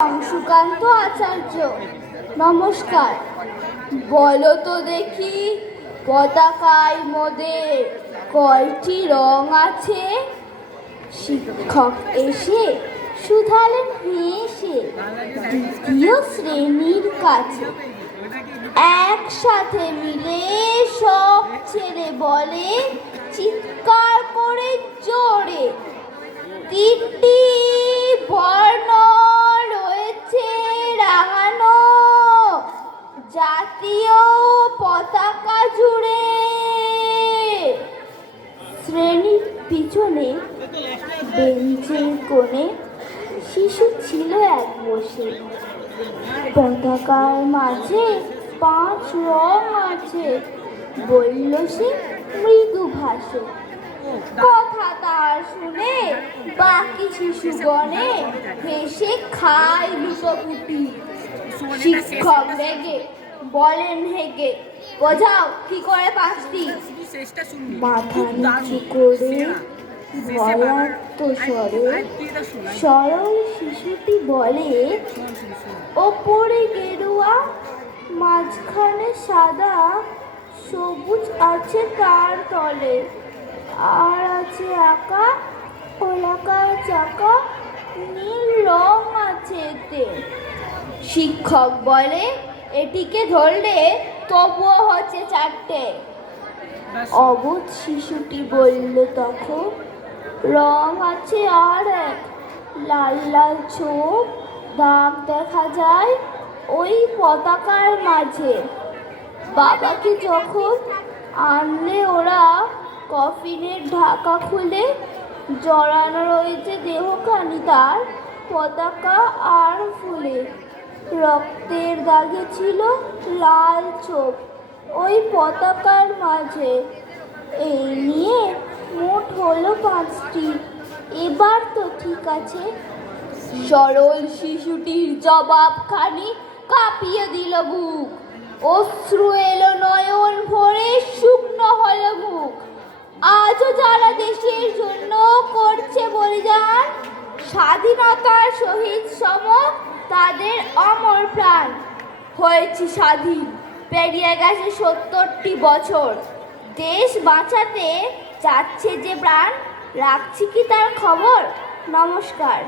সুকান্ত আচার্য। নমস্কার। বলো তো দেখি, পতাকায় মোদের কয়টি রং আছে? শিক্ষক এসে শুধালেন হেসে দ্বিতীয় শ্রেণীর কাছে। একসাথে মিলে সব ছেড়ে বলে চিৎকার করে জোরে, তিনটি বর্ণ রয়েছে রাঙানো জাতীয় পতাকা জুড়ে। শ্রেণীর পিছনে বেঞ্চের কোণে শিশু ছিল এক বসে। পতাকার মাঝে 5 রং আছে, বলল সে মৃদু ভাষে। কথা তার শুনে বাকি শিশুগণে হেসে খায় লুটোপুটি। শিক্ষক রেগে বলেন হেগে, বোঝাও কি করে 5টি। মাথা নিচু করে ভয়ার্ত স্বরে সরল শিশুটি বলে, ওপরে গেরুয়া, মাঝখানে সাদা, সবুজ আছে তার তলে, আর আছে আঁকা গোলাকার চাকা, নীল রং আছে এতে। শিক্ষক বলে, এটিকে ধরলে তবুও হচ্ছে 4টে। অবোধ শিশুটি বলল তখন, রং আছে আর এক, লাল লাল চোখ, দাগ দেখা যায় ওই পতাকার মাঝে। বাবাকে যখন আনলে ওরা কফিনের ঢাকা খুলে, জড়ানো রয়েছে দেহখানি তার পতাকা আর ফুলে। রক্তের দাগে ছিল লাল চোখ ওই পতাকার মাঝে। এই নিয়ে মোট হলো 5টি। এবার তো ঠিক আছে। সরল শিশুটির জবাবখানি কাঁপিয়ে দিল বুক, অশ্রু এলো নয়ন ভরে, শুকনো হলো মুখ। আজও যারা দেশের জন্য করছে বলিদান, স্বাধীনতার শহীদ সম তাদের অমর প্রাণ। হয়েছে স্বাধীন, পেরিয়ে গেছে 70টি বছর, দেশ বাঁচাতে যাচ্ছে যে প্রাণ, রাখছি কি তার খবর? নমস্কার।